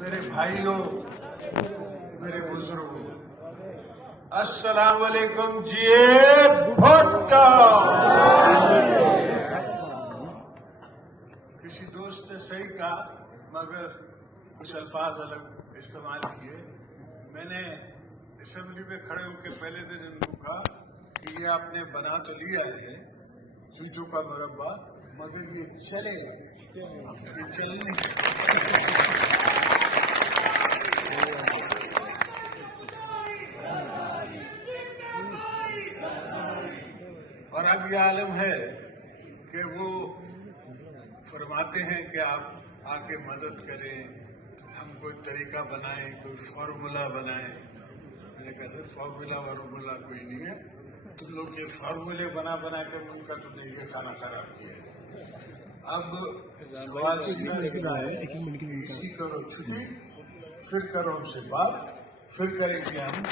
میرے بھائیوں، میرے بزرگوں، السلام علیکم جی بھٹو۔ کسی دوست نے صحیح کہا مگر کچھ الفاظ الگ استعمال کیے۔ میں نے اسمبلی میں کھڑے ہو کے پہلے دن ان کو کہا کہ یہ آپ نے بنا تو لیا ہے چوچو کا مربع، مگر یہ چلے گا، یہ چل نہیں سکتا۔ اور اب یہ عالم ہے کہ وہ فرماتے ہیں کہ آپ آ کے مدد کریں، ہم کوئی طریقہ بنائیں، کوئی فارمولا بنائیں۔ میں نے کہا سر فارمولا وارمولا کوئی نہیں ہے، تم لوگ یہ فارمولے بنا کے ان کا تم نے یہ کھانا خراب کیا ہے۔ اب سوال سیدھا ہے، اسی کرو چھٹی، پھر کرو ان سے بات، پھر کریں گے ہم